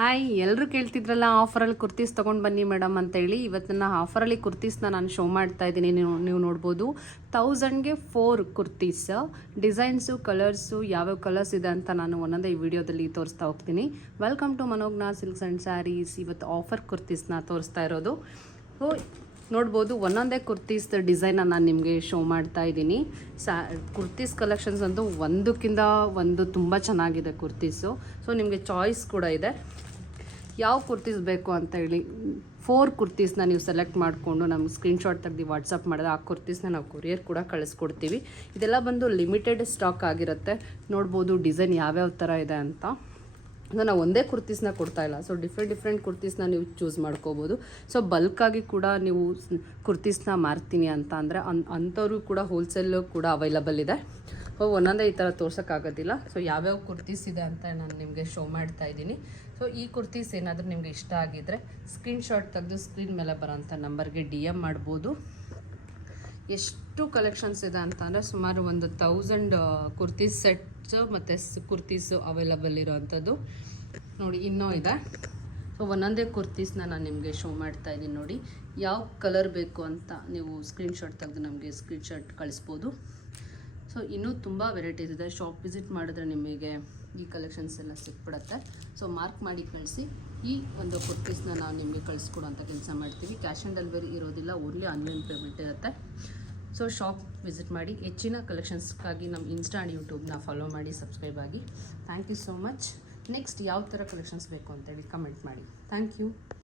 Hi, ಎಲ್ಲರೂ ಕೇಳ್ತಿದ್ರಲ್ಲ ಆಫರಲ್ಲಿ ಕುರ್ತೀಸ್ ತೊಗೊಂಡು ಬನ್ನಿ ಮೇಡಮ್ ಅಂತೇಳಿ. ಇವತ್ತಿನ ಆಫರಲ್ಲಿ ಕುರ್ತೀಸ್ನ ನಾನು ಶೋ ಮಾಡ್ತಾ ಇದ್ದೀನಿ. ನೀವು ನೋಡ್ಬೋದು 1000ಗೆ 4 ಕುರ್ತೀಸ್. ಡಿಸೈನ್ಸು, ಕಲರ್ಸು, ಯಾವ್ಯಾವ ಕಲರ್ಸ್ ಇದೆ ಅಂತ ನಾನು ಒಂದೊಂದೇ ಈ ವಿಡಿಯೋದಲ್ಲಿ ತೋರಿಸ್ತಾ ಹೋಗ್ತೀನಿ. Welcome to Manojna Silks and Sarees. ಇವತ್ತು ಆಫರ್ ಕುರ್ತೀಸ್ನ ತೋರಿಸ್ತಾ ಇರೋದು. ನೋಡ್ಬೋದು ಒಂದೊಂದೇ ಕುರ್ತೀಸ್ ಡಿಸೈನ ನಾನು ನಿಮಗೆ ಶೋ ಮಾಡ್ತಾ ಇದ್ದೀನಿ. ಕುರ್ತೀಸ್ ಕಲೆಕ್ಷನ್ಸ್ ಅಂತೂ ಒಂದಕ್ಕಿಂತ ಒಂದು ತುಂಬ ಚೆನ್ನಾಗಿದೆ ಕುರ್ತೀಸು. ಸೊ ನಿಮಗೆ ಚಾಯ್ಸ್ ಕೂಡ ಇದೆ, ಯಾವ ಕುರ್ತೀಸ್ ಬೇಕು ಅಂತ ಹೇಳಿ 4 ಕುರ್ತೀಸ್ನ ನೀವು ಸೆಲೆಕ್ಟ್ ಮಾಡಿಕೊಂಡು ನಮ್ಗೆ ಸ್ಕ್ರೀನ್ಶಾಟ್ ತೆಗೆದು ವಾಟ್ಸಪ್ ಮಾಡಿದ್ರೆ ಆ ಕುರ್ತೀಸ್ನ ನಾವು ಕೊರಿಯರ್ ಕೂಡ ಕಳಿಸ್ಕೊಡ್ತೀವಿ. ಇದೆಲ್ಲ ಬಂದು ಲಿಮಿಟೆಡ್ ಸ್ಟಾಕ್ ಆಗಿರುತ್ತೆ. ನೋಡ್ಬೋದು ಡಿಸೈನ್ ಯಾವ್ಯಾವ ಥರ ಇದೆ ಅಂತ. ನಾವು ಒಂದೇ ಕುರ್ತೀಸ್ನ ಕೊಡ್ತಾ ಇಲ್ಲ, ಸೊ ಡಿಫ್ರೆಂಟ್ ಕುರ್ತೀಸ್ನ ನೀವು ಚೂಸ್ ಮಾಡ್ಕೋಬೋದು. ಸೊ ಬಲ್ಕಾಗಿ ಕೂಡ ನೀವು ಕುರ್ತೀಸ್ನ ಮಾರ್ತೀನಿ ಅಂತ ಅಂದರೆ ಅಂಥವ್ರು ಕೂಡ ಹೋಲ್ಸೇಲು ಕೂಡ ಅವೈಲಬಲ್ ಇದೆ. ಒಂದೊಂದೇ ಈ ಥರ ತೋರ್ಸೋಕ್ಕಾಗೋದಿಲ್ಲ. ಸೊ ಯಾವ್ಯಾವ ಕುರ್ತೀಸ್ ಇದೆ ಅಂತ ನಾನು ನಿಮಗೆ ಶೋ ಮಾಡ್ತಾ ಇದ್ದೀನಿ. ಸೊ ಈ ಕುರ್ತೀಸ್ ಏನಾದರೂ ನಿಮಗೆ ಇಷ್ಟ ಆಗಿದ್ದರೆ ಸ್ಕ್ರೀನ್ಶಾಟ್ ತೆಗೆದು ಸ್ಕ್ರೀನ್ ಮೇಲೆ ಬರೋಂಥ ನಂಬರ್ಗೆ DM ಮಾಡ್ಬೋದು. ಎಷ್ಟು ಕಲೆಕ್ಷನ್ಸ್ ಇದೆ ಅಂತ ಅಂದರೆ ಸುಮಾರು ಒಂದು 1000 ಕುರ್ತೀಸ್ ಸೆಟ್ಸು ಮತ್ತು ಕುರ್ತೀಸು ಅವೈಲಬಲ್ ಇರೋವಂಥದ್ದು ನೋಡಿ ಇನ್ನೂ ಇದೆ. ಸೊ ಒಂದೊಂದೇ ಕುರ್ತೀಸ್ನ ನಾನು ನಿಮಗೆ ಶೋ ಮಾಡ್ತಾ ಇದ್ದೀನಿ. ನೋಡಿ ಯಾವ ಕಲರ್ ಬೇಕು ಅಂತ ನೀವು ಸ್ಕ್ರೀನ್ಶಾಟ್ ತೆಗೆದು ನಮಗೆ ಸ್ಕ್ರೀನ್ಶಾಟ್ ಕಳಿಸ್ಬೋದು. ಸೊ ಇನ್ನೂ ತುಂಬ ವೆರೈಟೀಸ್ ಇದೆ. ಶಾಪ್ ವಿಸಿಟ್ ಮಾಡಿದ್ರೆ ನಿಮಗೆ ಈ ಕಲೆಕ್ಷನ್ಸ್ ಎಲ್ಲ ಸಿಕ್ಬಿಡುತ್ತೆ. ಸೊ ಮಾರ್ಕ್ ಮಾಡಿ ಕಳಿಸಿ. ಈ ಒಂದು ಕುರ್ತೀಸ್ನ ನಾವು ನಿಮಗೆ ಕಳಿಸ್ಕೊಡೋಂಥ ಕೆಲಸ ಮಾಡ್ತೀವಿ. ಕ್ಯಾಶ್ ಆನ್ ಡೆಲಿವರಿ ಇರೋದಿಲ್ಲ, ಓನ್ಲಿ ಆನ್ಲೈನ್ ಪೇಮೆಂಟ್ ಇರುತ್ತೆ. ಸೊ ಶಾಪ್ ವಿಸಿಟ್ ಮಾಡಿ. ಹೆಚ್ಚಿನ ಕಲೆಕ್ಷನ್ಸ್ಗಾಗಿ ನಮ್ಮ ಇನ್ಸ್ಟಾ ಆ್ಯಂಡ್ ಯೂಟ್ಯೂಬ್ನ ಫಾಲೋ ಮಾಡಿ, ಸಬ್ಸ್ಕ್ರೈಬ್ ಆಗಿ. Thank you so much. Next ಯಾವ ಥರ ಕಲೆಕ್ಷನ್ಸ್ ಬೇಕು ಅಂತೇಳಿ ಕಮೆಂಟ್ ಮಾಡಿ. Thank you.